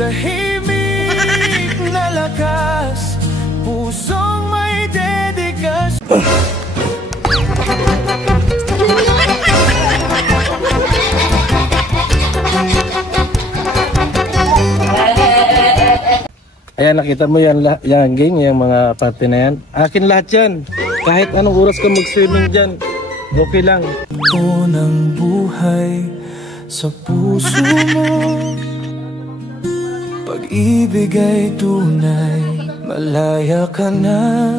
Tahimik na lakas, pusong may dedikasyon. Ayan, nakita mo yan, yan gang, yung mga parte na yan. Akin lahat yan. Kahit anong oras ka mag-swimming dyan, okay lang. Ito ng buhay sa puso mo, pag-ibig ay tunay, malaya ka na.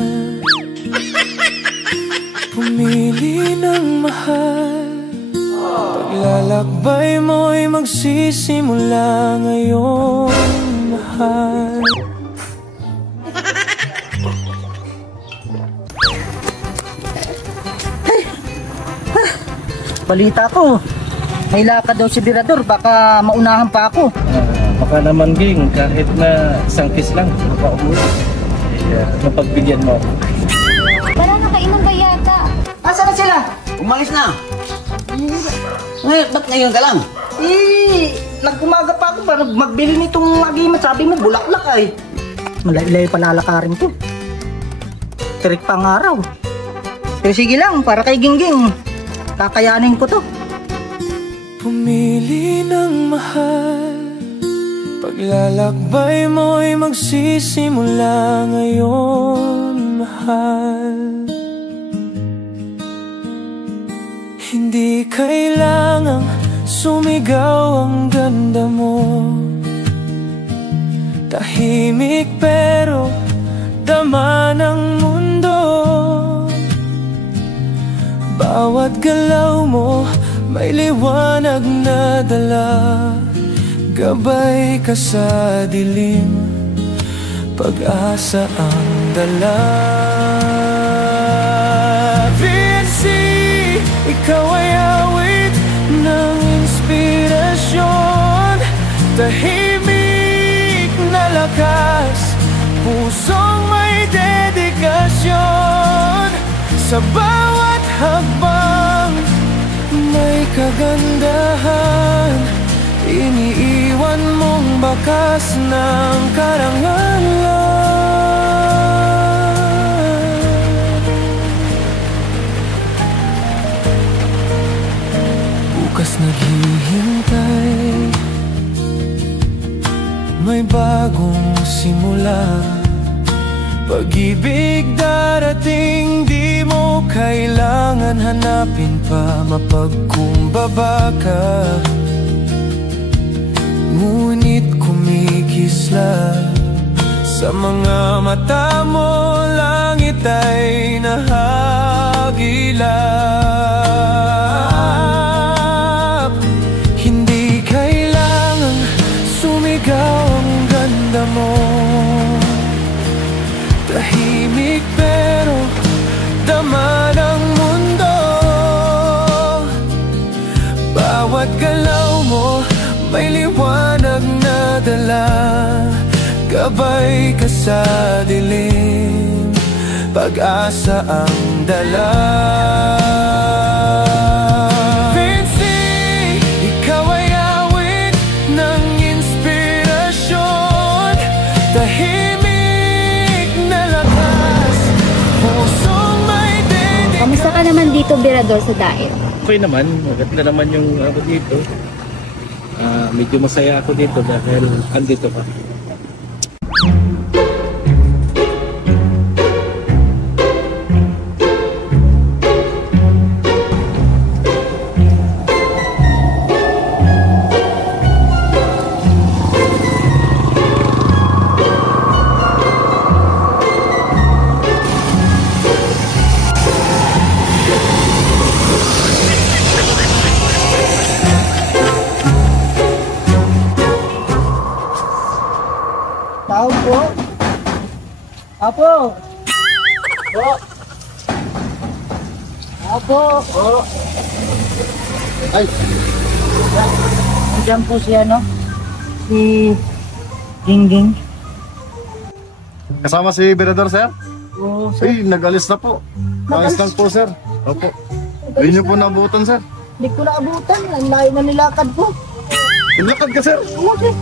Pumili ng mahal, paglalakbay mo'y magsisimula ngayon, mahal. Balita ko, may lakad daw si Birador, baka maunahan pa ako. Baka naman ging, kahit na isang kiss lang, makauwi. Mapagbigyan mo. Wala nakainom ba yata? Asan na sila? Umalis na. Ba't ngayon ka lang? Nagkumaga pa ako para magbili nitong agima. Sabi mo, bulaklak ay. Malaylay palalakarin to. Tirik pang araw. Pero sige lang, para kay Gingging. Kakayanin ko to. Pumili ng mahal, paglalakbay mo'y magsisimula ngayon, mahal. Hindi kailangang sumigaw ang ganda mo, tahimik pero dama ng mundo. Bawat galaw mo may liwanag na dala, gabay ka sa dilim, pag-asa ang dala. Vinci, ikaw ay awit ng inspirasyon, tahimik na lakas, pusong may dedikasyon. Sa bawat hakbang may kagandahan, iniiwan mong bakas ng karangalan. Bukas naghihintay, may bagong simula, pag-ibig darating, di mo kailangan hanapin pa, mapagkumbaba ka. Ngunit kumikisla sa mga mata mo, langit ay nahagilap. Hindi kailangan sumigaw ang ganda mo, tahimik pero dama ng mundo. Bawat galaw mo may liwanag na dala, gabay ka sa dilim, pag-asa ang dala. Vinci, ikaw ay awit ng inspirasyon, tahimik na lakas, pusong may dedikasyon. Kamusta ka naman dito, Birador, sa Daet? Okay naman, maganda naman yung ako dito. Medyo masaya ako dito dahil andito pa. Apo! Po! Apo! Po! Ay, Nandiyan po si ano? Si Gingging. Kasama si Berador, sir? Oo, sir. Ay, nag-alis na po. Nag-alis lang po, sir. Opo. Hindi niyo po nabutan, sir. Hindi ko naabutan. Ang layo na nilakad ko. Naglakad ka, sir. Oo, sir.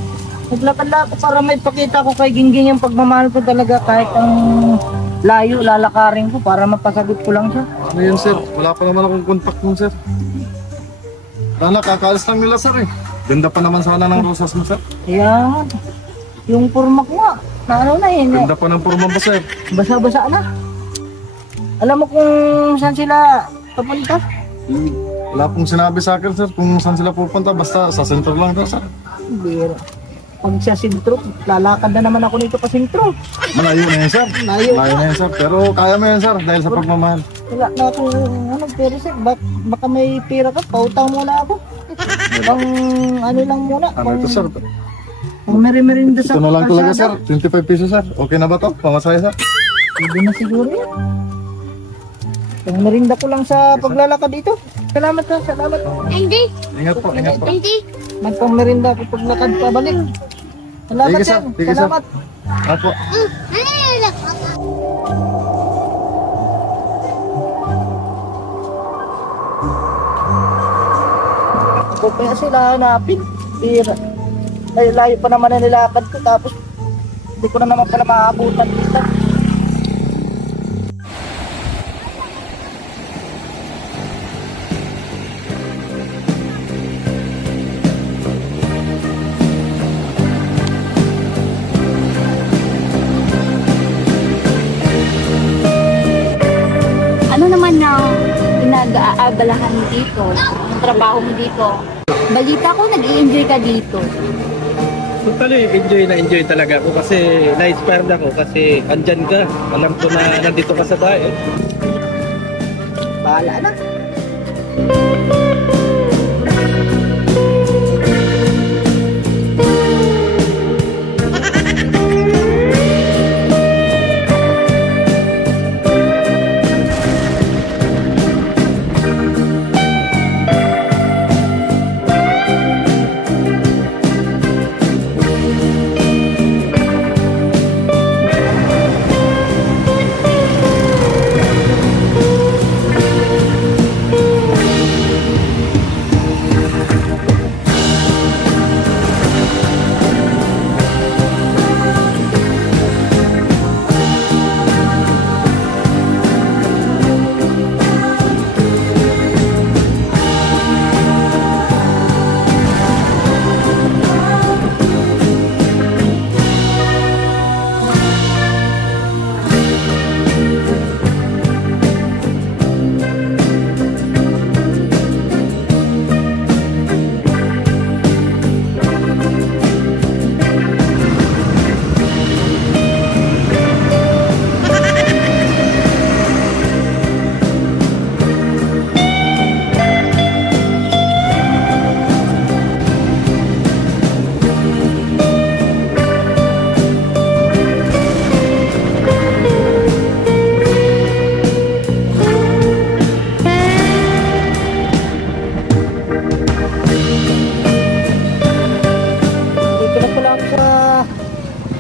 Naglakad-lakad para may pakita ko kay Gingging yung pagmamahal ko talaga kahit ang layo, lalakarin ko para mapasagot ko lang siya. Ano yun, sir? Wala pa naman akong contact mo, sir. Wala, kakaalis lang nila, sir, eh. Ganda pa naman sana ng rosas mo, sir. Ayan. Yung forma ko nga. Na ano na yun. Ganda pa ng purma mo, sir. Basa-basa na. Alam mo kung saan sila papunta? Wala pong sinabi sa akin, sir, kung saan sila pupunta. Basta sa sentro lang daw, sir. Bira. Pag sa sintro, lalakad na naman ako nito pa sintro. Malayo na yun, sir. Malayo Malayo na yun, sir. Pero kaya mo yun, sir, dahil sa pagmamahal. Wala na ako, ano, pero sir, baka may pira ka, pautang muna ako. Pang ano lang muna. Ano ito, sir? Pang meri-merinda sa Ito na lang talaga, sir. kalsada. 25 pesos, sir. Okay na ba to? Pamasaya, sir? Hindi na siguro yan. Pang merinda ko lang sa paglalakad dito. Salamat ha, salamat. Hindi. Ingat po, ingat po. Hindi. Magpang merinda ko paglakad pabalik. Salamat Sige, sir, sir. Sige, sir. salamat. Apo. Ako kaya sila hanapin. Pira. Ay, layo pa naman na nilakad ko tapos hindi ko na naman pala maabutan dito. Ano naman na pinag-aabalahan mo dito? Ang trabaho mo dito? Balita ko, nag-i-enjoy ka dito. totally enjoy talaga ako kasi na-inspired ako kasi andyan ka. Alam ko na nandito ka sa bahay. Bahala na.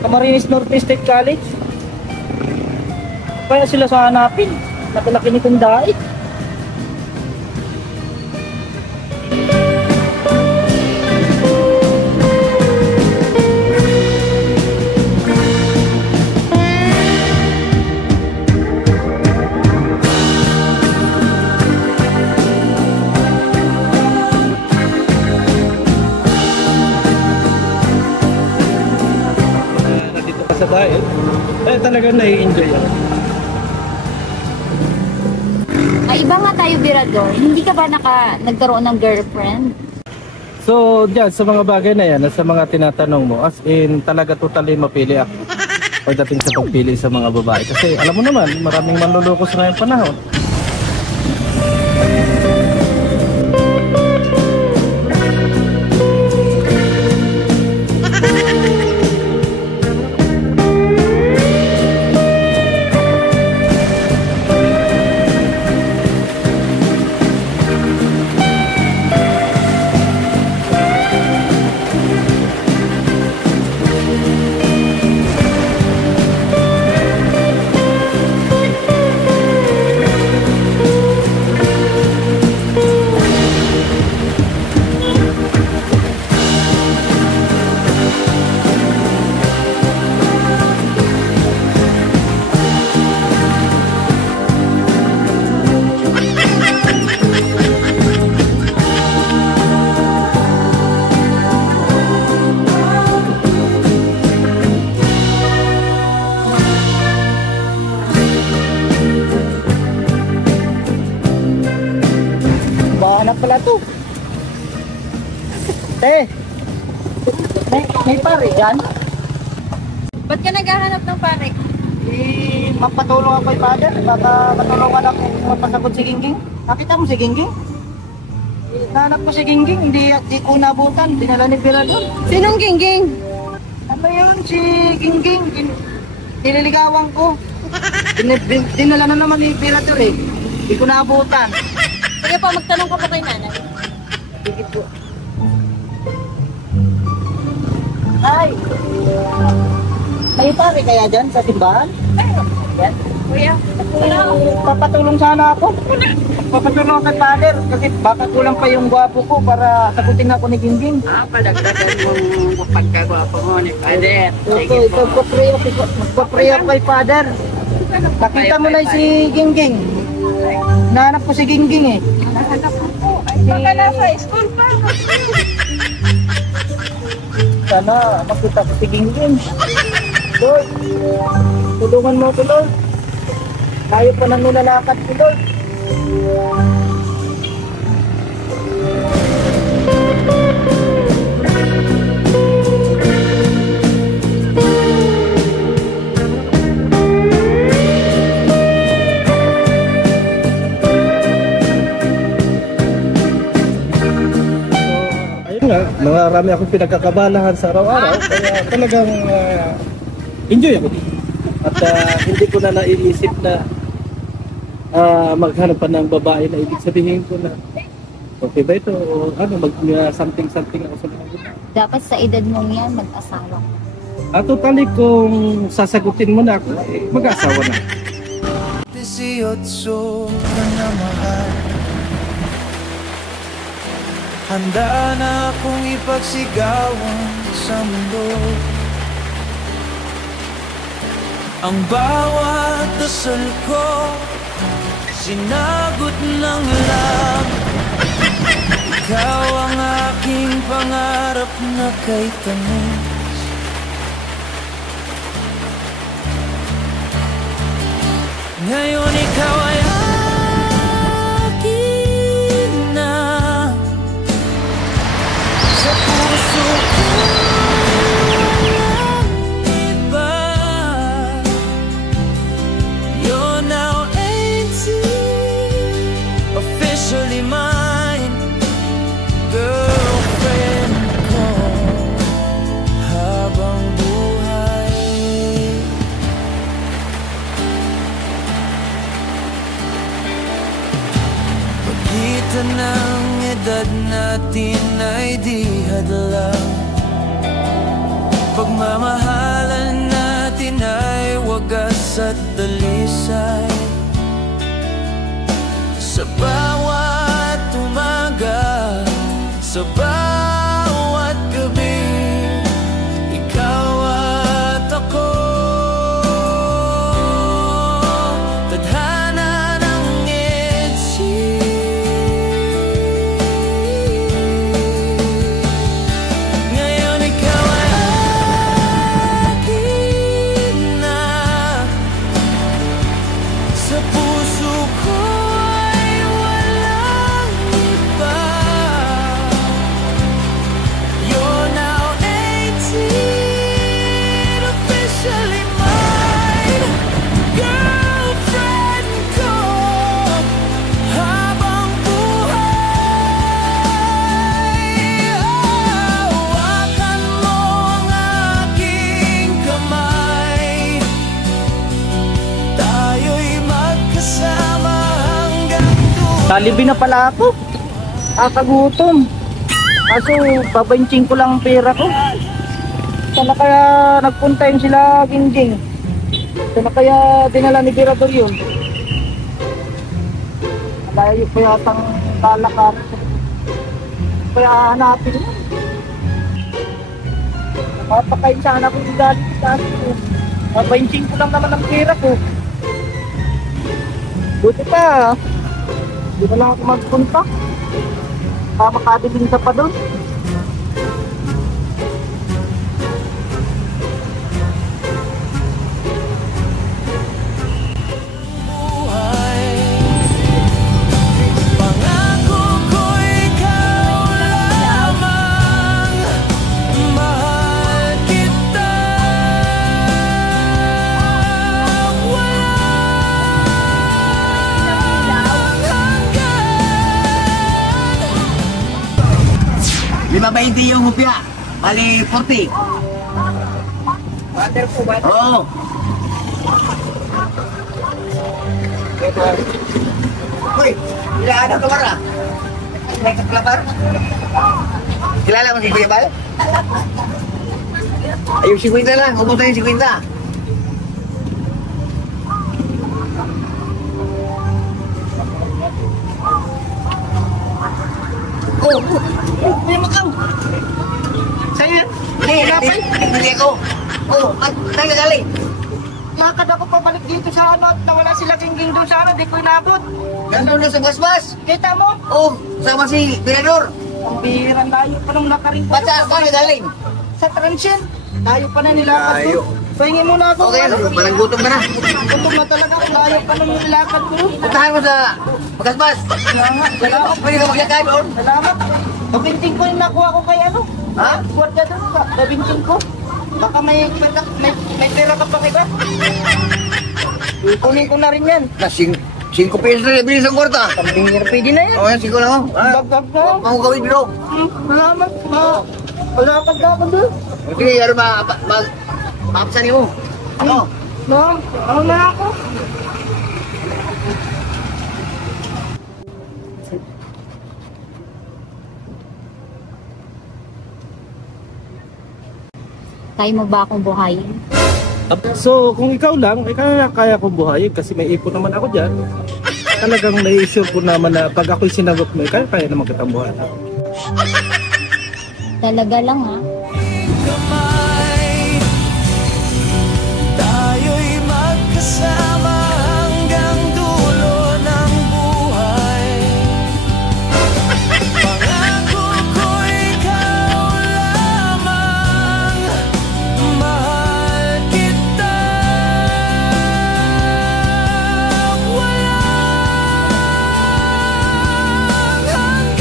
Camarines Northwest State College. Kaya sila sa hanapin. Nakalaki nitong dait. Nandito ka sa bahay. Talagang nai-enjoy ako. Ay, iba nga tayo, Birador. Hindi ka ba nagkaroon ng girlfriend? So, dyan, sa mga bagay na yan, sa mga tinatanong mo, as in, talaga totally mapili ako pagdating sa pagpili sa mga babae. Kasi, alam mo naman, maraming manluloko sa ngayong panahon. pala to. May pare dyan? Ba't ka naghahanap ng pare? Magpatulong ako kay Father. Baka matulungan ako mapasagot si Gingging. Nakita mo si Gingging? Nahanap ko si Gingging, hindi ko nabutan. Dinala ni Pira doon. Sinong gingging? Ano yun, si Gingging? Nililigawan ko. Dinala na naman ni Pira doon eh. Hindi ko nabutan. Sige po, magtanong ka pa kay nanay. Sige po. Ay! May pare kaya dyan sa simbahan? Yan. Kuya, Papatulong sana ako. Papatulong ako kay Father kasi baka kulang pa yung gwapo ko para sagutin ako ni Gingging. Padagdagan mo pagkagwapo mo ni Father. Ito, magpapray ako kay Father. Nakita mo na si Gingging. Nahanap ko si Gingging eh. baka nasa school pa. Sana makita ko si Gingging. Lord, tulungan mo ko, Lord. Tayo pa nang nilalakad ko, Lord. Ayun nga, marami akong pinagkakabalahan sa araw-araw, kaya talagang enjoy ako dito. At hindi ko na naiisip na maghanap pa ng babae na ibig sabihin ko na okay ba ito o ano, something ako sa mga babae. Dapat sa edad mong yan, mag-asawa. Totally kung sasagutin mo na ako, mag-asawa na. 18 ka na mahal. Handa na akong ipagsigawan sa mundo. Ang bawat dasal ko sinagot ng lang. Ikaw ang aking pangarap na kay tamis. Ngayon ikaw ay akin na. Sa puso ko iba. You're now 18, officially mine, girlfriend ko habang buhay. Pagitan ng edad natin ay di hadlang. Pagmamahalan natin ay wagas at dalisay. Sa bawat umaga, sa bawat gabi, ikaw at ako. Tadhana ng EDSI. Ngayon ikaw ay akin na. Sa puso ko ay walang iba. You're now 18, officially mine, girlfriend ko habang buhay. Hawakan mo ang aking kamay. Tayo'y magkasama hanggang dulo. Talibi na pala ako. Kakagutom. Kaso, babanching ko lang ang pera ko. Sana kaya nagpunta yun sila Gingging. Sana kaya dinala ni Birador yun. Malayo pa yatang lalakad. Kaya hanapin mo. Mapakain sana ko yung galing sa akin. Babanching ko lang naman ang pera ko. Buti pa. Hindi na lang ako magpunta. Makadiling ka pa doon. Buhay. Pangako ko'y 5.20 yung hupya. Bali, 40. Water po ba? Oo. Uy, ilaan ang kamara. May kaklabar. Kilala mo si Kuya Bal? Ayun, 50 lang. Ubus na yung 50. May makaw. Sa'yo yan? Hindi ako. Saan ka galing? Lakad ako pabalik dito sa ano at nawala sila Gingging doon sa ano, di ko inabot. Nandun na sa basbas. Kita mo? Oo, sama si Tirador. Ang bihirang layo pa nung nakaring Ba't saan ka galing? sa transyen. Layo pa na nilakad ko. Pahingi muna ako. Okay, parang gutom ka na. Gutom na talaga ako. Layo pa nung nilakad ko. Puntahan mo sa basbas. Salamat. Pwede ka maglakad doon. Salamat. Babinting ko yung nakuha ko kay ano. Ha? Gwardiya doon. Babinting ko. Baka may pera ka pa iba. Kunin ko na rin yan. 5 pesos na bilis ang kwarta. Pambihir, pwede na yan. Oo, yan, 5 lang ako. Dagdag na. Ako gawin bro. Salamat. Malakad na ako doon. Sige, yaro mag-apsan mo. Ano? Ma'am, ano na ako? Kaya mo ba akong buhayin? So, kung ikaw lang, kaya kong buhayin kasi may ipon naman ako dyan. Talagang na-issue ko naman na pag ako'y sinagot mo, kaya naman kitang buhayin. Talaga lang ha? kamay, tayo'y magkasama hanggang dulo ng buhay. Pangako ko ikaw lamang, mahal kita. Walang hanggan.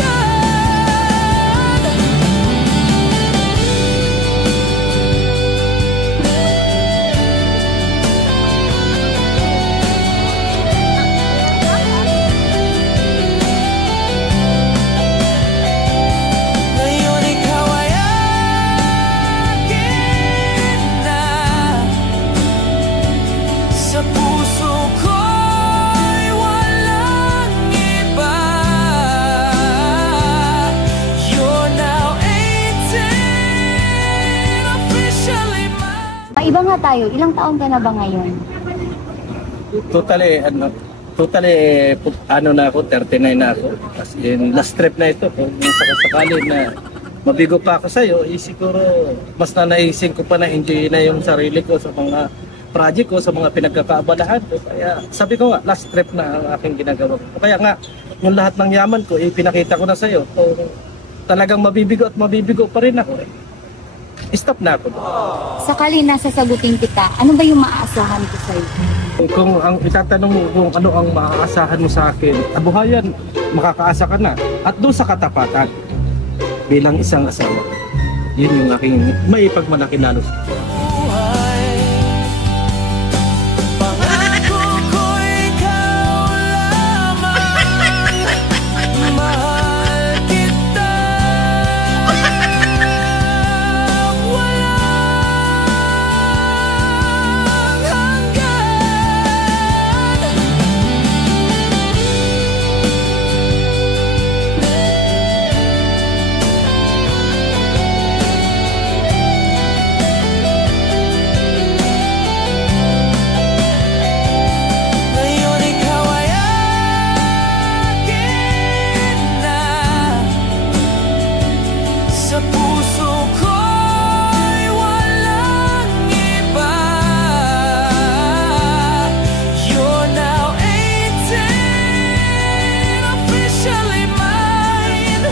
Ngayon ikaw ay akin na, sa puso ko'y walang iba. You're now 18, officially mine. Iba nga tayo, ilang taon ka na ba ngayon? Totally, na ako, 39 na ako. As in, last trip na ito. Kung sakasakali na mabigo pa ako sa'yo, siguro mas nanaisin ko pa na enjoy na yung sarili ko sa mga project ko, sa mga pinagkakaabalahan ko. Kaya sabi ko nga, last trip na ang aking ginagawa ko. Kaya nga, yung lahat ng yaman ko, pinakita ko na sa'yo. Kung talagang mabibigo at mabibigo pa rin ako, stop na ako. Sakali na sasagutin kita, ano ba yung maaasahan ko sa'yo? Kung ang itatanong mo kung ano ang maaasahan mo sa akin, kabuhayan, makakaasa ka na. At doon sa katapatan, bilang isang asawa, yun yung aking maipagmalaki lalo. buhay. Pangako ko ikaw lamang, mahal kita. Walang hanggan. Ngayon ikaw ay akin na, sa puso ko'y walang iba. You're now 18, officially mine.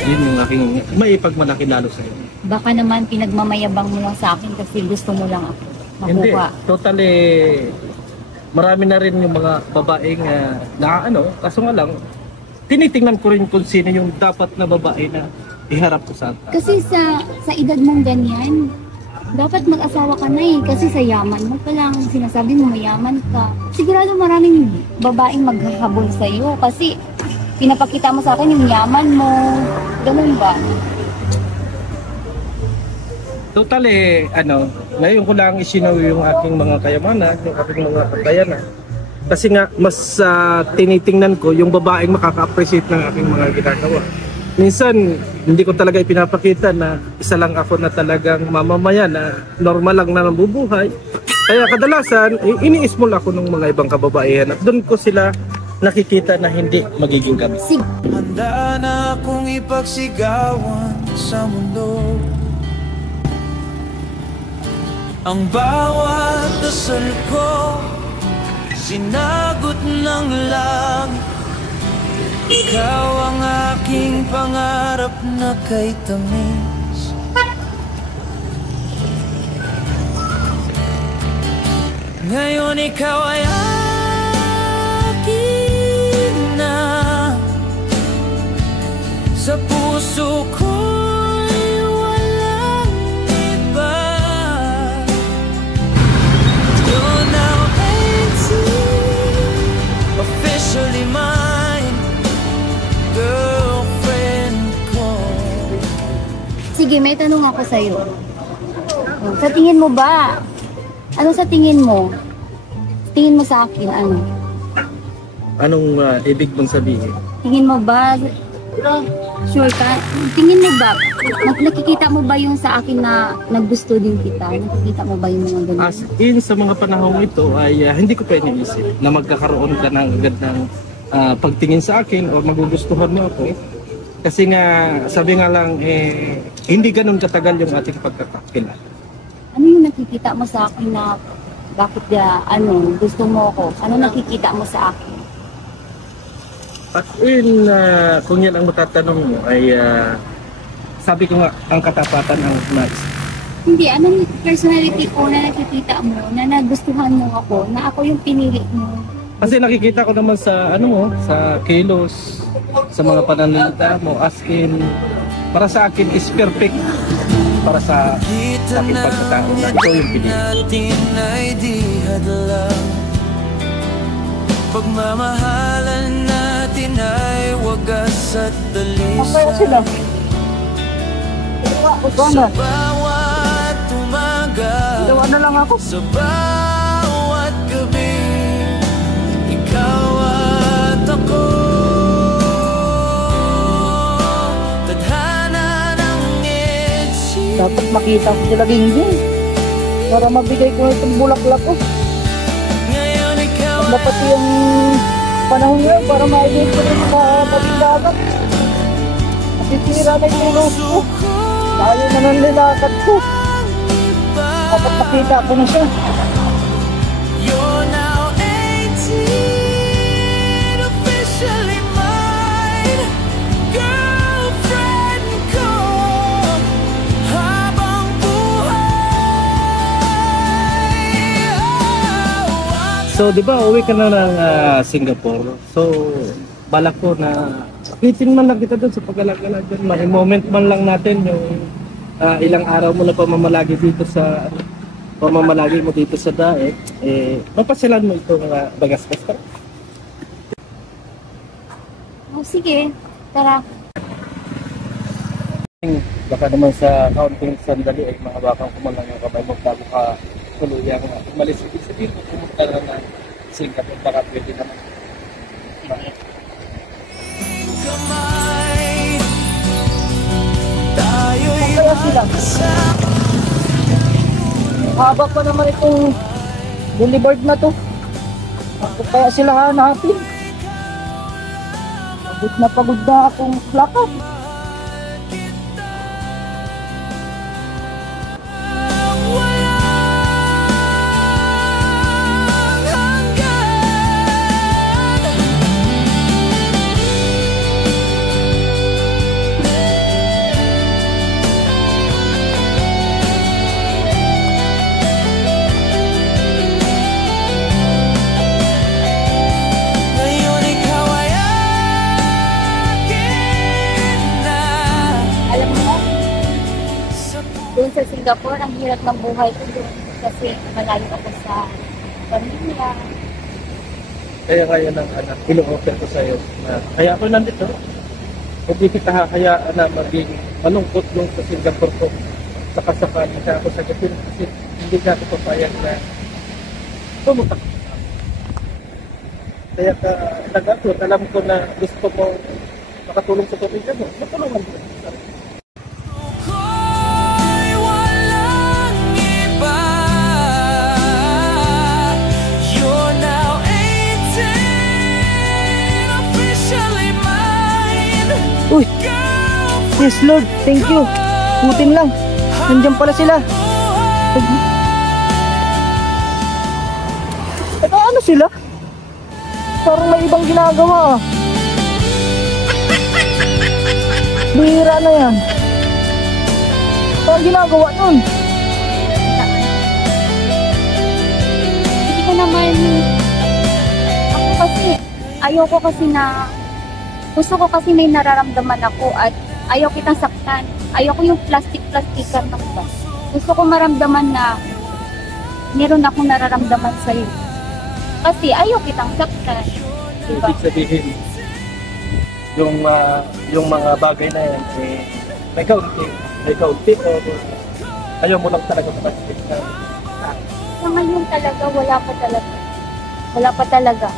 Yun yung aking maipagmalaki lalo sa iyo. Baka naman pinagmamayabang mo lang sa akin kasi gusto mo lang ako Hindi, makuha. totally, marami na rin yung mga babaeng kaso nga lang, tinitingnan ko rin kung sino yung dapat na babae na iharap ko sa Kasi sa edad mong ganyan, dapat mag-asawa ka na eh. Kasi sa yaman mo pa lang, sinasabi mo mayaman ka. Sigurado maraming babaeng maghahabol sa iyo kasi pinapakita mo sa akin yung yaman mo. Ganun ba? Totally, ngayon ko lang isinawi yung aking mga kayamanan, yung aking mga kakayanan. Kasi nga, mas tinitingnan ko yung babaeng makaka-appreciate ng aking mga ginagawa. Minsan, hindi ko talaga ipinapakita na isa lang ako na talagang mamamayan na normal lang na nabubuhay. Kaya kadalasan, ini-small ako ng mga ibang kababaihan at doon ko sila nakikita na hindi magiging gabi. Handa na akong ipagsigawan sa mundo. Ang bawat dasal ko sinagot ng langit. Ikaw ang aking pangarap na kay tamis. Ngayon ikaw ay akin na. Sa puso ko'y walang iba. You're now 18, officially mine, girlfriend ko. Sige, may tanong ako sa'yo. Sa tingin mo ba? Ano sa tingin mo? Tingin mo sa akin, ano? Anong ibig mong sabihin? Tingin mo ba? Sure ka? Tingin mo ba? Nakikita mo ba yung sa akin na naggusto din kita? Nakikita mo ba yung mga ganun? As in, sa mga panahong ito ay hindi ko pa iniisip na magkakaroon ka ng agad ng pagtingin sa akin o magugustuhan mo ako. Kasi nga, sabi nga lang, hindi ganun katagal yung ating pagkakakilala. Ano yung nakikita mo sa akin na bakit gusto mo ako? Ano nakikita mo sa akin? As in, kung yan ang matatanong mo ay sabi ko nga, ang katapatan ang nais. Hindi, anong personality ko na nakikita mo, na nagustuhan mo ako, na ako yung pinili mo? Kasi nakikita ko naman sa sa kilos, sa mga pananalita mo, as in, para sa akin is perfect para sa aking pagkatao na ito yung pinili. Natin ay di hadlang. Pagmamahalan natin ay wagas at dalisan. Sa bawat umaga, sa bawat gabi, ikaw at ako. Tadhana ng edsi. Dapat makita ko sila Gingging para mabigay ko itong bulaklak ko. Ngayon ikaw Dapat yung panahon ngayon para maibig ko rin sa pagdagat. Nasisira na yung ulo ko. Tayo na ng nilakad ko. Dapat makita ko na siya. You're now 18, officially mine, girlfriend ko, habang buhay. So, di ba, uwi ka na ng Singapore. So, balak ko na apitin man lang kita doon sa pag-alagala dyan. May moment man lang natin yung ilang araw mo na pamamalagi dito sa pamamalagi mo dito sa daet. Mapasyalan mo itong Bagaspas ka. Oh, sige, tara. Baka naman sa counting sandali ay mahawakan ko man lang yung kamay mo bago ka tuluyang umalis. Ibig sabihin mo pumunta na ng Singapore, baka pwede naman. Kamay, tayo'y Kaya sila. Haba pa naman itong boulevard na to. Bakit kaya sila hanapin? Pagod na akong lakad. Doon sa Singapore, ang hirap ng buhay ko doon kasi malayo ako sa pamilya. Kaya kaya ng ilo-offer ko sa'yo na kaya ako nandito. Hindi kita hayaan na maging malungkot yung sa Singapore ko. sakasakali na ako sa gatin kasi hindi na ako papayag na pumunta ka. Kaya ka nag-atot, alam ko na gusto mo makatulong sa pamilya mo, matulungan mo. Ako'y walang iba. You're now 18, officially mine. Uy! Yes, Lord. Thank you. Buting lang. Nandiyan pala sila. Ano sila? Parang may ibang ginagawa ah. Bihira na yan. Parang ginagawa nun. Hindi ko naman, ako kasi, ayoko kasi na, gusto ko kasi may nararamdaman ako at ayaw kitang saktan. Ayoko yung plastic-plastikan ng iba. Gusto ko maramdaman na meron akong nararamdaman sa'yo. Kasi ayaw kitang saktan. Diba? Ibig sabihin, yung mga bagay na yan, may kaunti o ayaw mo lang talaga makasipit na. Sa ngayon talaga, wala pa talaga. Wala pa talaga.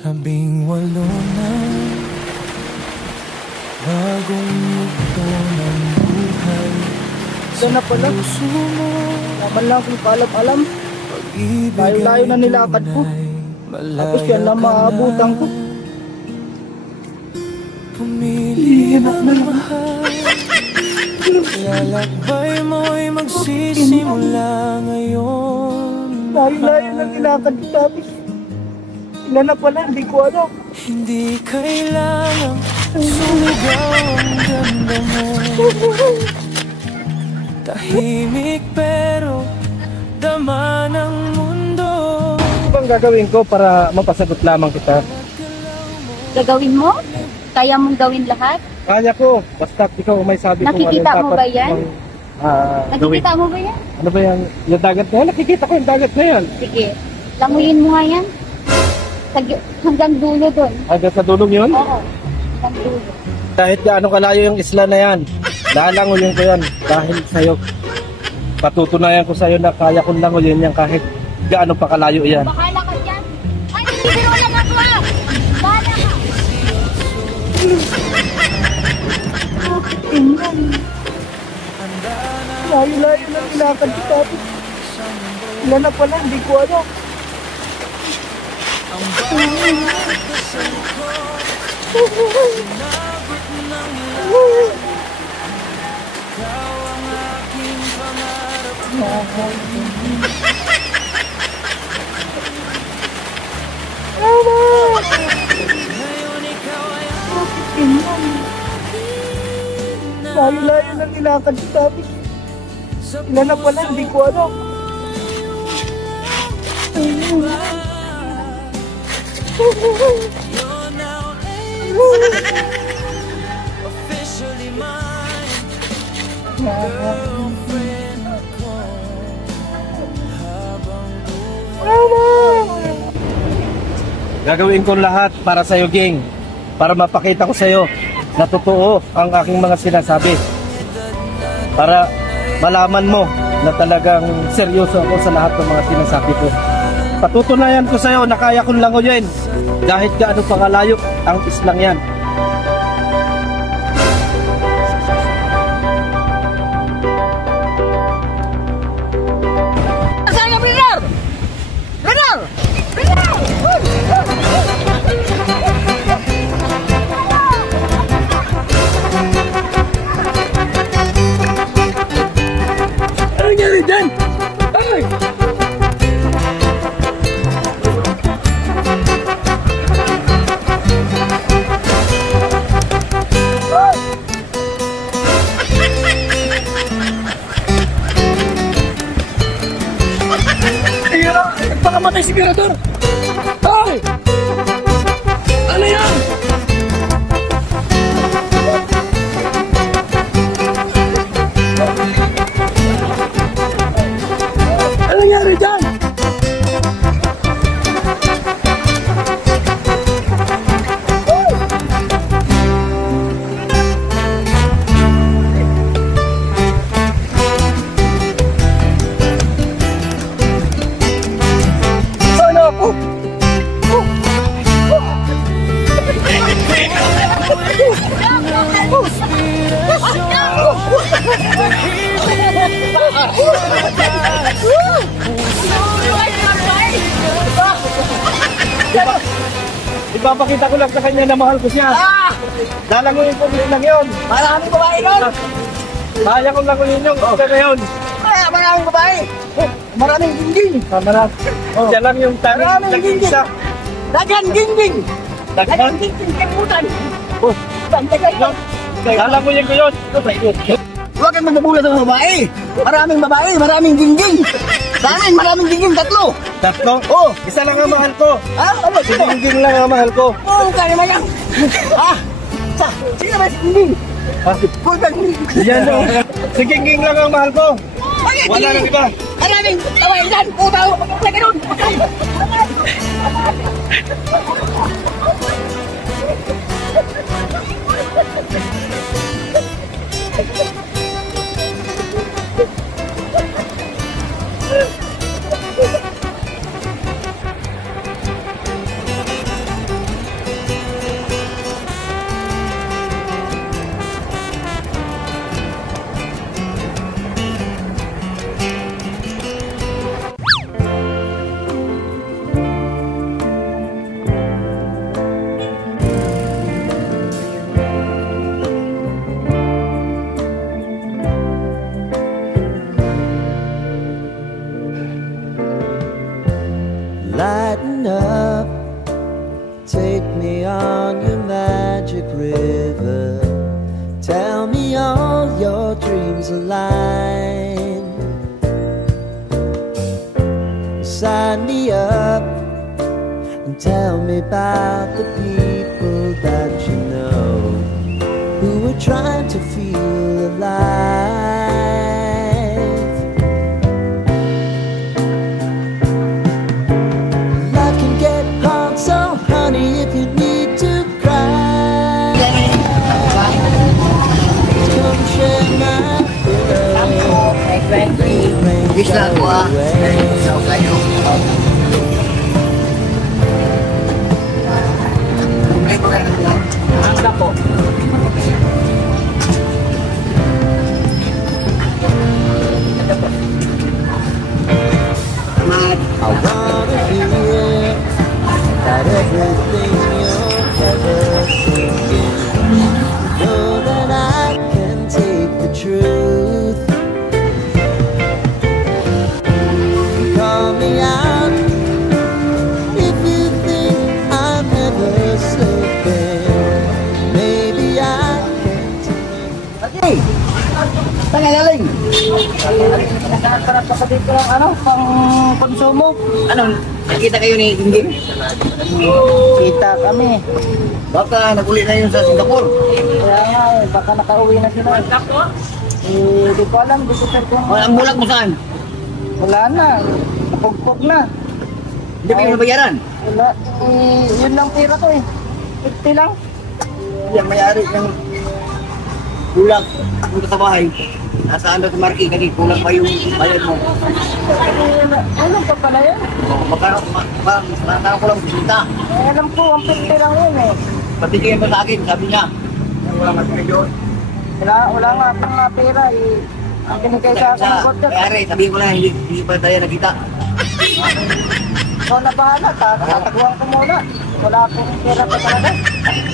Labing walo na, bagong yugto ng buhay. Ito na pala. Puso mo, Naman lang kung paalam-alam. pag-ibig Layo-layo na ay nilakad ko. tunay. Tapos yan lang maabutan ko. Pumili ng mahal. Lalakbay mo'y magsisimula ngayon. Layo-layo na nilakad ko dati. Ilan na pala, hindi ko alam. Hindi kailangan sumigaw ang ganda mo. Tahimik pero dama ng mundo. Ano bang gagawin ko para mapasagot lamang kita? Gagawin mo? Kaya mong gawin lahat? Kaya ko, basta ikaw may sabi kung ano yung Nakikita mo dapat ba yan? mong, gawin. Nakikita mo ba yan? Ano ba yung dagat na yan? Nakikita ko yung dagat na yan. Sige. Languyin mo nga yan. Hanggang dulo doon. Hanggang sa dulong yun? Oo. Hanggang dulo. Kahit gaano kalayo yung isla na yan, lalangulin ko yan dahil sa'yo. Patutunayan ko sa'yo na kaya kong langulin yan kahit gaano pa kalayo yan. Bahala ka dyan. Ay, hindi biro lang ako ah. Bahala ka. Layo-layo na nilakad ko dati. Ilan na pala, hindi ko alam. Layo-layo na nilakad ko dati. Ilan na pala, hindi ko alam. You're now 18, officially mine. Girlfriend ko habang Gagawin ko lahat para sa'yo, Ging. Para mapakita ko sa'yo na totoo ang aking mga sinasabi. Para malaman mo na talagang seryoso ako sa lahat ng mga sinasabi ko. Patutunayan ko sa'yo na kaya kong languyin kahit gaano pa kalayo ang islang yan. Nagpakamatay si Mirador! Ay! Ano yan? Ano nangyari dyan? ipapakita ko lang sa kanya na mahal ko siya. Lalanguin ko lang yun. Maraming babae doon. Kaya kong languin yung isa na yun. Maraming babae. Maraming gingging. Marami. Siya lang yung tanging Maraming nag-iisa. Dagan gingging. Dagan? Dagan gingging. Kemutan. Oh. Dagan. Lalanguin ko yun. Huwag kang magbabulat ng babae. Maraming babae, maraming gingging. Sa amin, maraming gingging, tatlo. Tatlo? Oh. Isa lang ang mahal ko. Ano? Si Gingging lang ang mahal ko. Oo, kaya naman yan. Sino ba si gingging? Full bag. Yan o. Si Gingging lang ang mahal ko. Wala nang iba. Maraming babae dyan. Puta, lagi nun. Lighten up, take me on your magic river. Tell me all your dreams align. Sign me up and tell me about the people that you know who are trying to feel alive. So honey, if you need to cry, come share my pillow. Wish na ako So kayo. Handa po. I wanna hear that everything you're ever thinking. Know that I can take the truth. Call me out if you think I'm ever slipping. Maybe I can take. Ate, saan nga galing? Nagkakarap ako dito ng pang konsumo. Ano, nakita kayo ni Gingging? Kita kami. Baka nag-uli na yun sa Singapore. Kaya nga baka nakauwi na sila. Di ko alam, di ko sir kung... Ang bulag mo saan? Wala na. Napugpog na. Hindi pa yung nabayaran. Wala. Yun lang pira ko 50 lang. Yan may-ari ng bulag. Punta sa bahay. Nasaan daw sa Marquee kasi kulang pa yung bayad mo. Ano pa pala yan? Makakala ko lang bisita. Alam ko, ang 50 lang yun Patigyan mo sa akin, sabi niya. Wala matigay yun. Wala nga pang pera Ang binigay sa akin ng kotse. May-ari, sabihin ko na, hindi pa tayo nakita. Ikaw na bahala, tataguan ko muna. Wala akong pera pa talaga.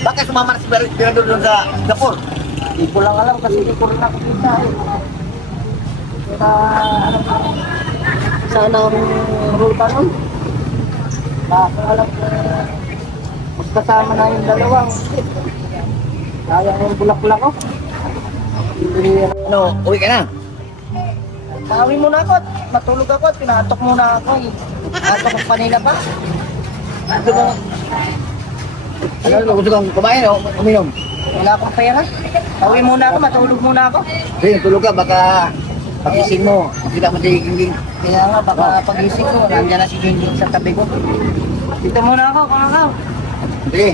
Bakit sumama na si Bernardo doon sa Singapore? Hindi ko lang alam kasi hindi ko rin nakikita Kaya alam ko saan ang ruta nun. Baka alam ko magkasama na yung dalawang. Kaya yung bulaklak ko. Ano, uwi ka na? Sawi muna ako at matulog ako at pinatok muna ako Atok ko kanina pa. Ano, gusto kang kumain o uminom? Wala akong pera. Sawi muna ako, matulog muna ako. Sige, tulog ka, baka pagising mo, makita mo si Gingging. Kaya nga, baka pagising ko, nandiyan na si Gingging sa tabi ko. Dito muna ako, kakakaw. Sige,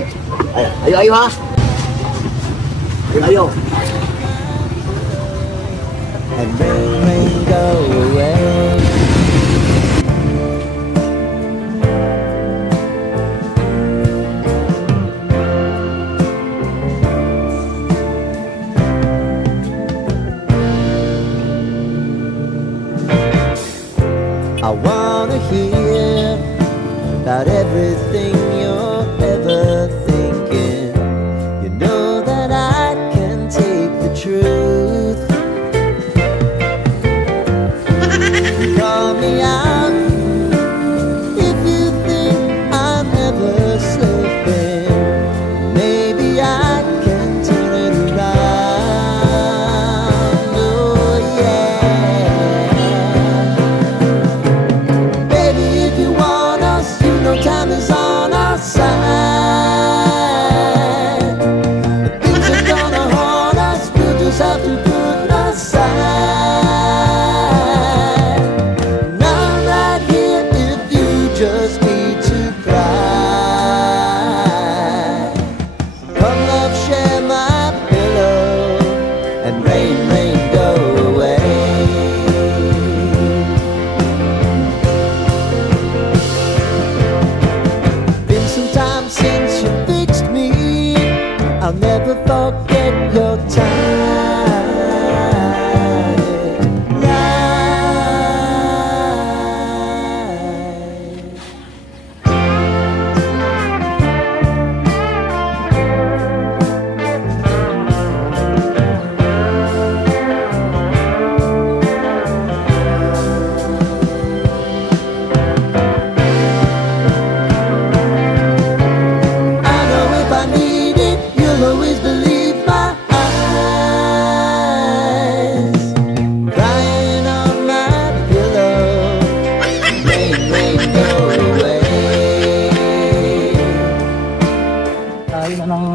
ayo ha? Ayo. And rain, go away. I wanna hear about everything you're ever hear me out. If you think I'm never slipping, maybe I can turn it around. Oh yeah. Baby, if you want us, you know time is on our side. Things are gonna haunt us, we'll just have to put aside. Just need to cry. Come love, share my pillow, and rain, rain, go away. Been some time since you fixed me. I'll never forget your time.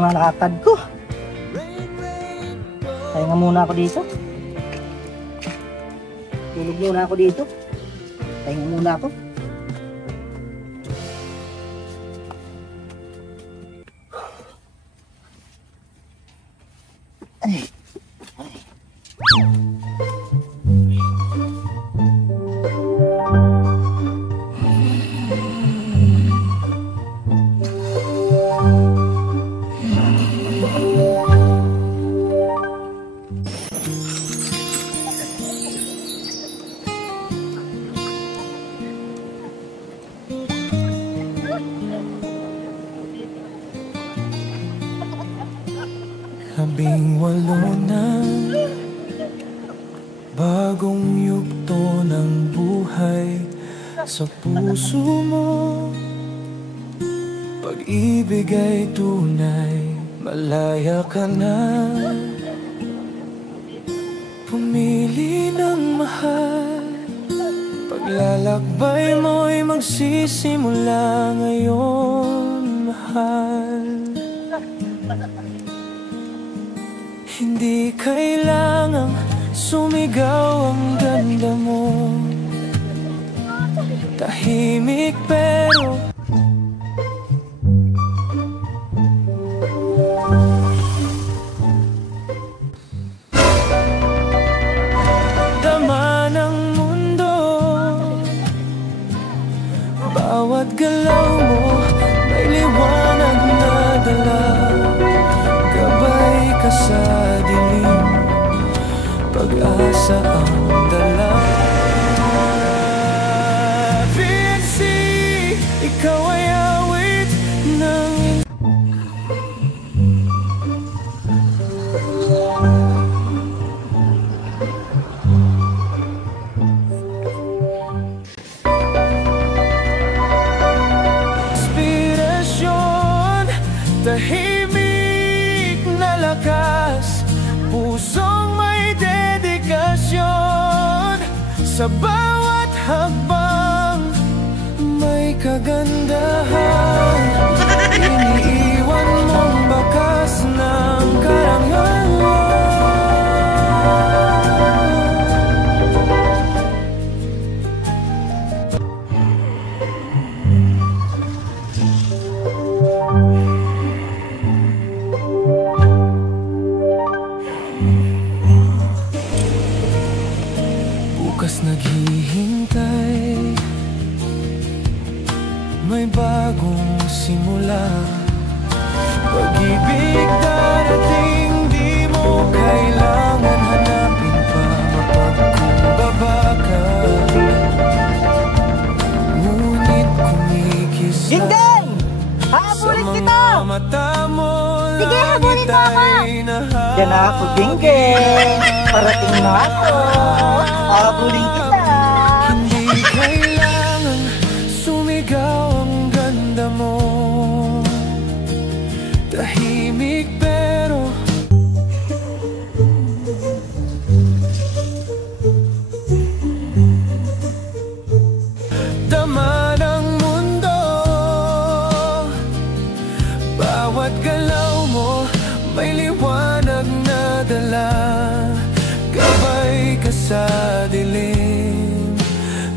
Lakad ko. Pahinga muna ako dito. Tulog muna ako dito. Pahinga muna ako. Ay. Labing-walo na bagong yugto ng buhay sa puso mo. Pag-ibig ay tunay, malaya ka na. Pumili ng mahal, paglalakbay mo'y magsisimula ngayon, mahal. Hindi kailangang sumigaw ang ganda mo. Tahimik pero dama ng mundo. Bawat galaw mo may liwanag na dala. Gabay ka sa dilim, pag-asa ang dala. PNC, ikaw ay awit ng inspirasyon, tahimik na lakas, pusong may dedikasyon. Sa bawat hakbang may kagandahan, iniiwan mong bakas ng karangalan. Bukas naghihintay, may bagong simula. Pag-ibig darating, di mo kailangan hanapin pa. Mapagkumbaba ka, ngunit kumikis na Jinggay! Habulin sa kita! mga mata mo. Sige, habulin mo ako! Diyan na ako, Jinggay! Parating na ako! Habulin kita! Hindi dama ng mundo. Bawat galaw mo may liwanag na dala. Gabay ka sa dilim,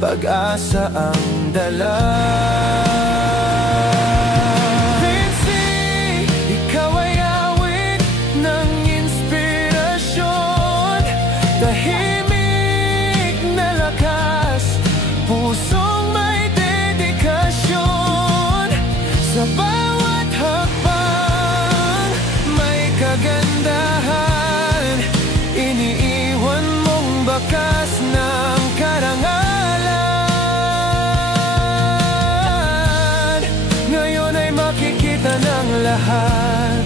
pag-asa ang dala. Vinci, ikaw ay awit ng inspirasyon. Tahimik na lakas, pusong may dedikasyon. Sa bawat hakbang may kagandahan, iniiwan mong bakas ng karangalan. Ngayon ay makikita ng lahat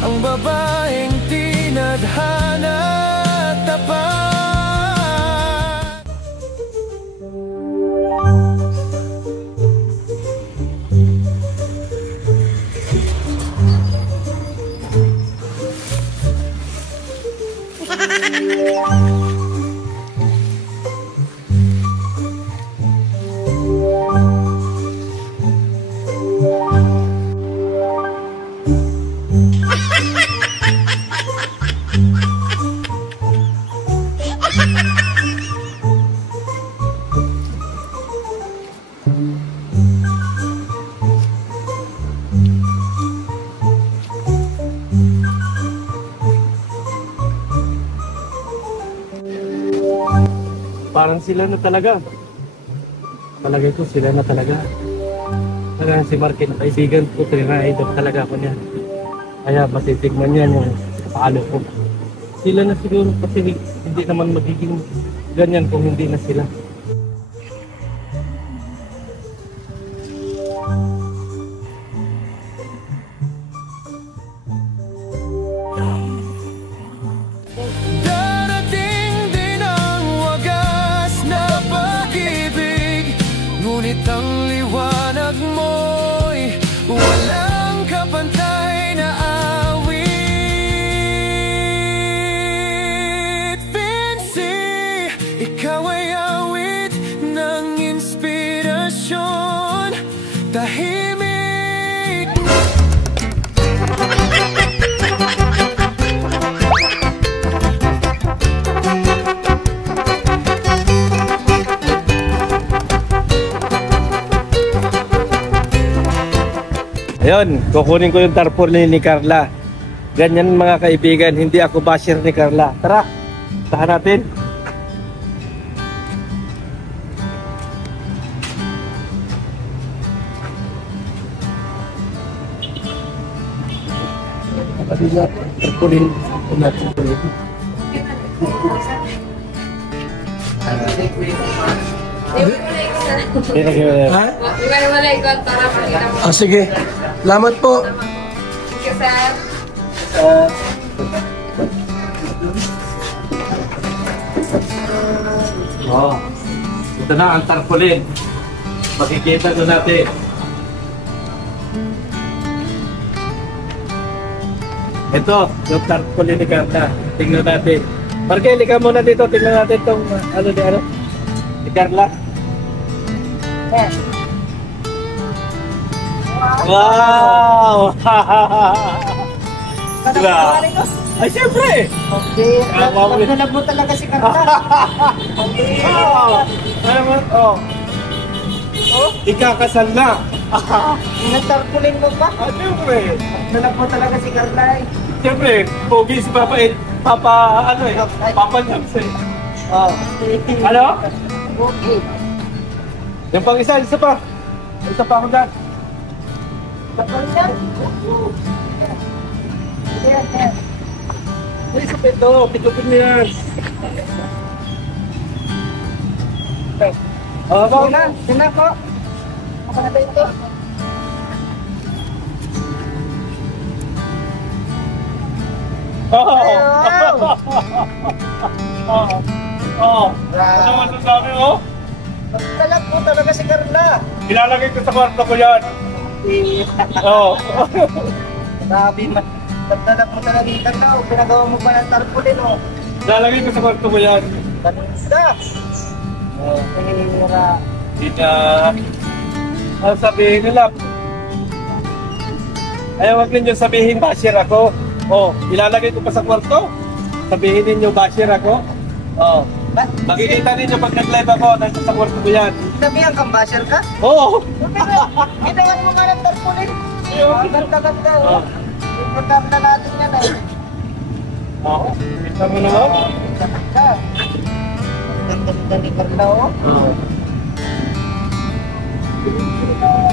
ang babaeng tinadhana at tapat. Parang sila na talaga. Palagay ko sila na talaga. Talagang si Marky na kaibigan ko, tinraidor talaga ako niya. Kaya matitigman niya yung paano ko. Sila na siguro kasi hindi naman magiging ganyan kung hindi na sila. Ngunit ang liwanag mo'y walang kapantay na awit. Vinci, ikaw ay awit ng inspirasyon. Tahimik Ayun, kukunin ko yung tarpaulin ni Carla. Ganyan mga kaibigan, hindi ako basher ni Carla. Tara, tahan natin. Tarpaulin natin. Ha? Ah, sige. Salamat po. Oh, ito na ang tarpaulin. Makikita doon natin. Ito, yung tarpaulin ni Carla. Tingnan natin. Marky, lika muna dito. Tingnan natin itong ni Carla. Yes. Wow! Diba? Ay, siyempre! Okay, nagdalab mo talaga si Carla. Okay. Ano mo? Oh. Ikakasal na. Nagtarpulin mo pa? Ah, siyempre. Nagdalab mo talaga si Carla eh. Siyempre, pogi si Papa Papa Nyams eh. Oh. Ano? Okay. Yung pang isa pa. Isa pa ako dyan. Kapal yan. Yan, yan. Ay, sa pito. Pitupin mo yan. Sina po. Ako na ba ito? Oh! Wow! Ano masasabi mo? Nagdalab mo talaga si Carla. Ilalagay ko sa kwarto ko yan. Oo. Grabe, nagdalab mo talaga si Carla. Pinagawa mo pa ng tarpaulin oh. Ilalagay ko sa kwarto ko yan. Ganda. Pera. Hindi na... Ang sabihin nila, ayaw wag ninyo sabihin basher ako. Oh, ilalagay ko pa sa kwarto. Sabihin ninyo basher ako. Oh. Makikita ninyo pag nag-live ako, nasa sa kwarto ko yan. Sabihan kang basher ka? Oo. Ginawan mo nga ng tarpulin. Ganda-ganda. Ganda natin yan eh. Oo. Kita mo naman. Ganda ni Carla oh.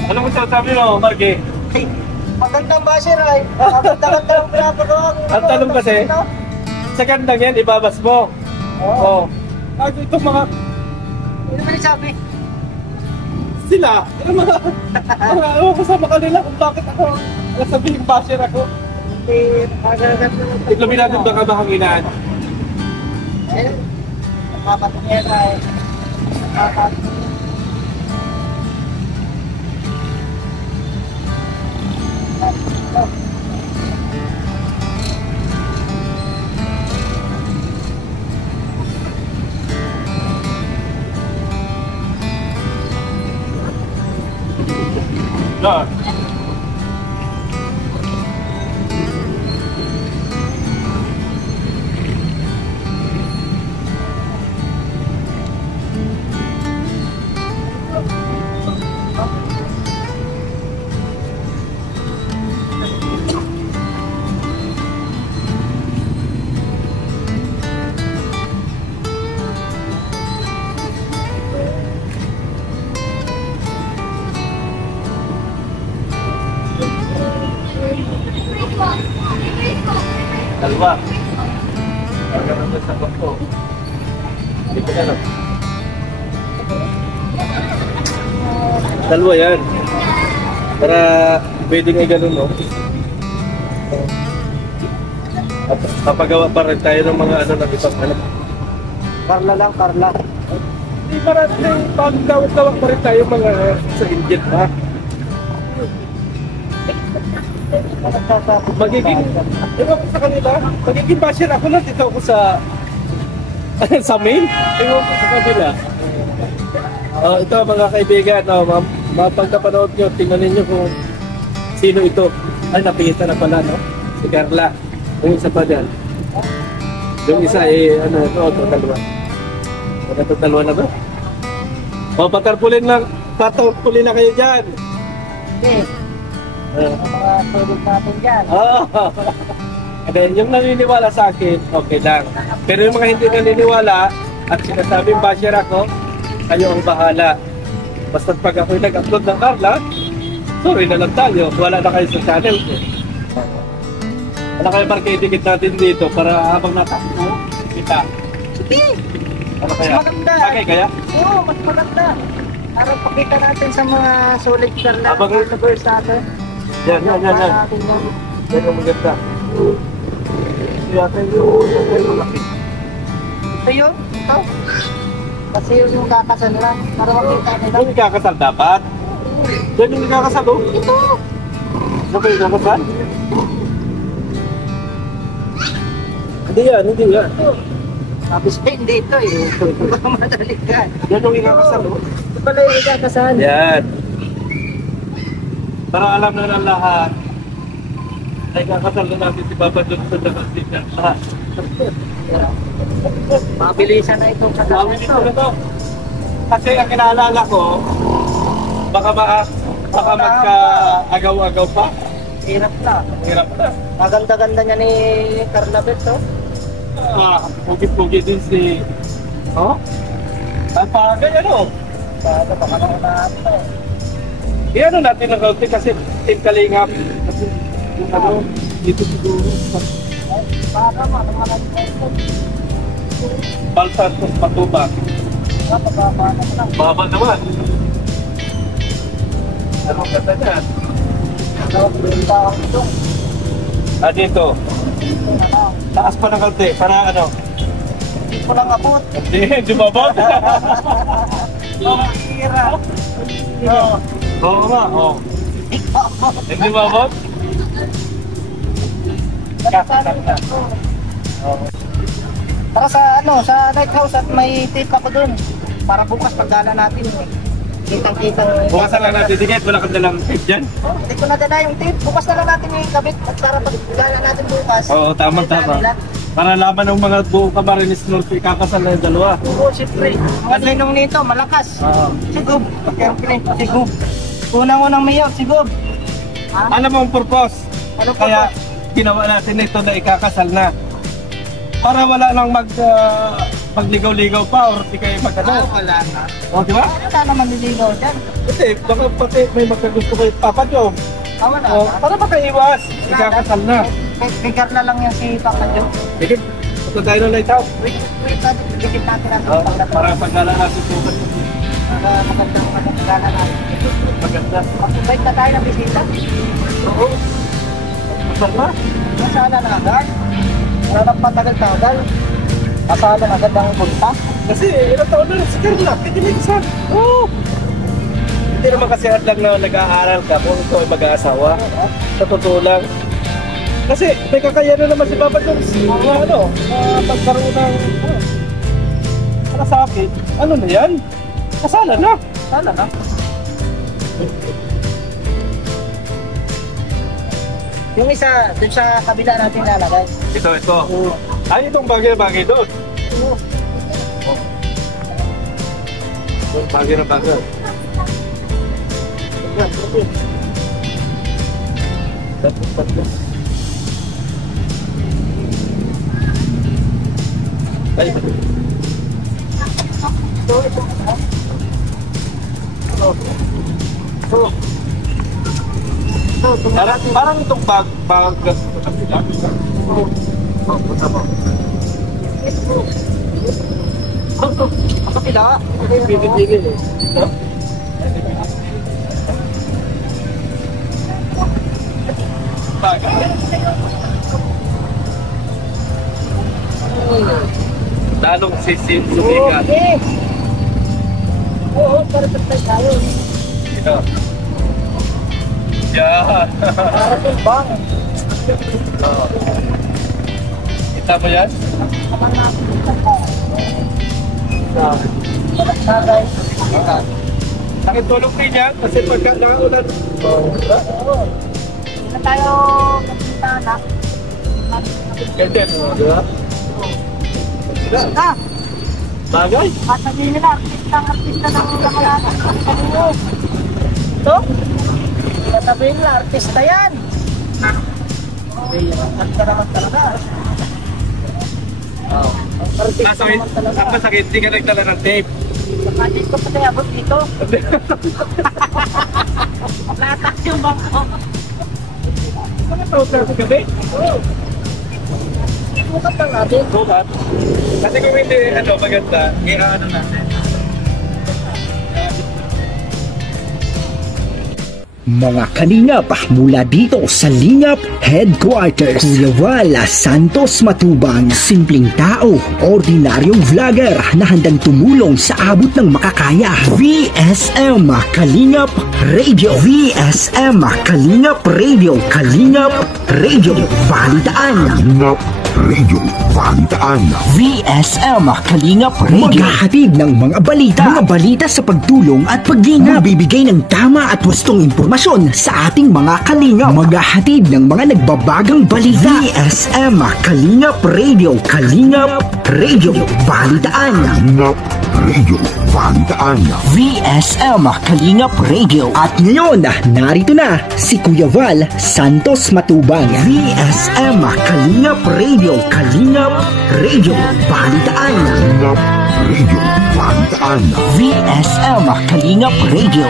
Ano mo sasabi mo, Marky? Magandang basher ay. Maganda-ganda ang pinapagawa. Ang tanong kasi, sa gandang yan, ibabas mo. Oo. Ito mga... Ano ba sabi? Sila, mga kasama kanila kung bakit ako nasabihin basher ako. Iluminado ba ka mahanginan? Papatunyan ay. No. Dalawa. Pagka naman sa kwarto. Hindi ko alam. Dalawa yan. Para pwedeng ay ganun, no? At papagawa pa rin tayo ng mga ano ng isang anak. Carla lang, Carla. Hindi para pag-gawat-gawat pa rin tayo mga sa engine, ha? Magiging, ewan ko sa kanila, magiging basher ako lang dito ako sa sa main. Ewan ko sa kanila. Ito mga kaibigan, mapagkapanood nyo, tingnan ninyo kung sino ito. Ay, napikita na pala, no? Si Carla. Yung isa pa dyan. Yung isa, ano, ito, dalawa. Ito, dalawa na ba? Patarpulin lang, patarpulin na kayo dyan. Okay. Mga tulog natin dyan. And then, yung naniniwala sa akin, okay lang. Pero yung mga hindi naniniwala at sinasabing basher ako, kayo ang bahala. Basta pag ako'y nag-upload ng Carla, sorry na lang tayo. Wala na kayo sa channel ko. Wala kayo marketing natin dito para habang natakbo, kita. Sige! Ano kaya? Mas maganda. Bagay kaya? Oo, mas maganda. Para pakita natin sa mga solid Carla Habang- followers natin. Yan. Natin yan. Yan ang maganda. Yata yung malaki. Ito yun? Ito? Kasi yun yung kakasal lang. Para makita nila. Yung ikakasal dapat? Yan yung ikakasal, oh? Ito! Ano ba yung ikakasal? Hindi yan. Sabi siya hindi ito eh. Baka madali ka. Yan yung ikakasal, oh? Ito pala yung kakasal. Yan. Para alam na ng lahat, ay kakasal na natin si Papa Johnson na kasi lahat. Mabilisan na itong kasal Mawin nito. ito na to. Kasi ang kinaalala ko, baka magka-agaw-agaw pa. Hirap na. Hirap na. Maganda-ganda niya ni Carla Beto. Pugi-pugi din si... Oh? Ang pagay, ano? Baka naman natin. Iano natin ng kaunti kasi Team Kalingap. Kasi yung ano, dito siguro. Baka naman natin. Balsantos Matubang. Baba naman. Anong ganda niyan? Dito. Taas pa ng kaunti para ano? Hindi ko lang abot. Hindi mabot. Hira. Oo nga, oo. Hindi mabot? Para sa ano, sa lighthouse at may tape ako dun. Para bukas pagdala natin. kitang-kitang... Bukasan lang natin. Sige, wala kang dalang tape dyan. Oh, hindi ko nadala yung tape. Bukas na lang natin yung kabit at para pag-gala natin bukas. Oo, tama. Para laban ng mga buong Camarines Norte, ikakasal na yung dalawa. Oo, siyempre. Mga linong nito, malakas. Sigub. Pagkirpre, sigub. Unang-unang mayor, sigub. Alam mo ang purpose? Ano po Kaya ginawa natin ito na ikakasal na. Para wala nang magligaw-ligaw pa or di kayo magkano. Wala na. O, di ba? Wala naman niligaw dyan. Kasi baka pati may magkagusto kayo Papa Joe. Wala O, na. para makaiwas, ikakasal na. Bigar na lang yan si Papa Joe. Sige, ito tayo ng lighthouse. Wait, natin. Bigit natin natin. Para pagkala natin sukat. Para magandang gala natin. Maganda. Mag-invite na tayo ng bisita. Oo. Masal pa? Masala na agad. Wala nang patagal-tagal. Masala na agad ang punta. Kasi ilang taon na rin si Carla, kiniligsan. Oo. Hindi naman kasi lang na nag-aaral ka kung ikaw ay mag-aasawa. Sa totoo lang. Kasi may kakayanan naman si Papa Jones. Pagkaroon ng para sa akin, ano na yan? Kasala na. Masala na. Yung isa, dun sa kabila natin lalagay. Ito. Ay, itong bagay doon. Bagay na bagay. Ay, parang itong bag sa kapila. Ang kabila. Pili-pili eh. Bagay. Talong sumikat. Okay. Oo, para tayo. Ito. Yan. Para tumbang. Kita mo yan? Bagay. Nakitulog din yan kasi pagka nakaulan. Hindi na tayo magpunta na. Ganda mo, di ba? Ah, Bagay. sasabihin nila, artista ng lakalala. Ito? Sasabihin nila, artista yan. Artista naman talaga. Kaso, ang masakit, hindi ka nagdala ng tape. Bakit ko pa tayo abot dito? Latak yung bangko. Ano ito sa gabi? Bukat lang natin. Bukat. Kasi kung hindi, maganda, kaya natin. Mga kalingap mula dito sa Lingap Headquarters, Kuya Wala Santos Matubang, simpleng tao, ordinaryong vlogger na handang tumulong sa abot ng makakaya. VSM Kalingap Radio, VSM Kalingap Radio, Kalingap Radio Balitaan, Kalingap Radio Balitaan, VSM Kalingap Radio, maghahatid ng mga balita sa pagtulong at pagginap, magbibigay ng tama at wastong impormasyon sa ating mga kalingap, maghahatid ng mga nagbabagang balita. VSM Kalingap Radio, Kalingap Radio Balitaan, Kalingap Radio Balitaan, VSM Kalingap Radio. At ngayon, narito na si Kuya Val Santos Matubang, VSM Kalingap Radio, Kalingap Radio Balitaan, Kalingap Radio Balitaan, VSM Kalingap Radio.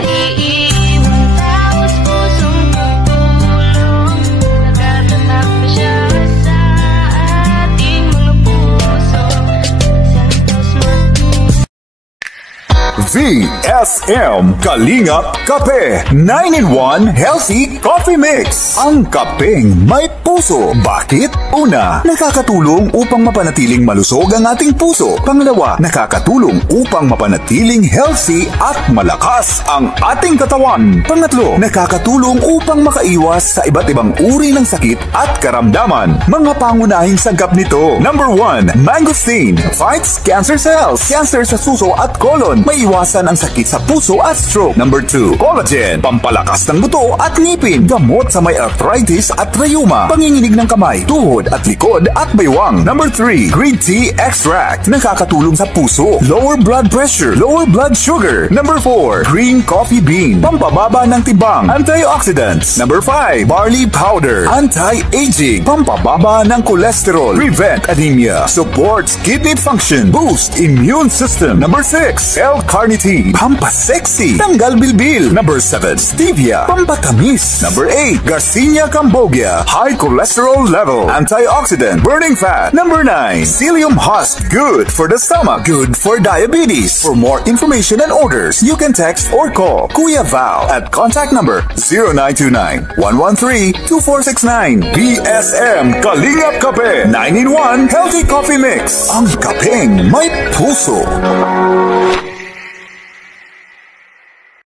VSM Kalingap Kape 9-in-1 Healthy Coffee Mix. Ang kapeng may puso. Bakit? Una, nakakatulong upang mapanatiling malusog ang ating puso. Pangalawa, nakakatulong upang mapanatiling healthy at malakas ang ating katawan. Pangatlo, nakakatulong upang makaiwas sa iba't ibang uri ng sakit at karamdaman. Mga pangunahing sagap nito. Number 1, mangosteen fights cancer cells. Cancer sa suso at colon. Maiwasan maiwasan ang sakit sa puso at stroke. Number 2, collagen, pampalakas ng buto at ngipin, gamot sa may arthritis at rheuma, panginginig ng kamay, tuhod at likod at baywang. Number 3, green tea extract, nakakatulong sa puso, lower blood pressure, lower blood sugar. Number 4, green coffee bean, pampababa ng tibang, antioxidants. Number 5, barley powder, anti-aging, pampababa ng cholesterol, prevent anemia, supports kidney function, boost immune system. Number 6, L-carnitine, pampasexy, tanggal bilbil. Number 7, stevia, pampatamis. Number 8, Garcinia cambogia, high cholesterol level, antioxidant, burning fat. Number 9, psyllium husk, good for the stomach, good for diabetes. For more information and orders, you can text or call Kuya Val at contact number 0929-113-2469. BSM Kalingap Kape 9-in-1 Healthy Coffee Mix. Ang kapeng may puso.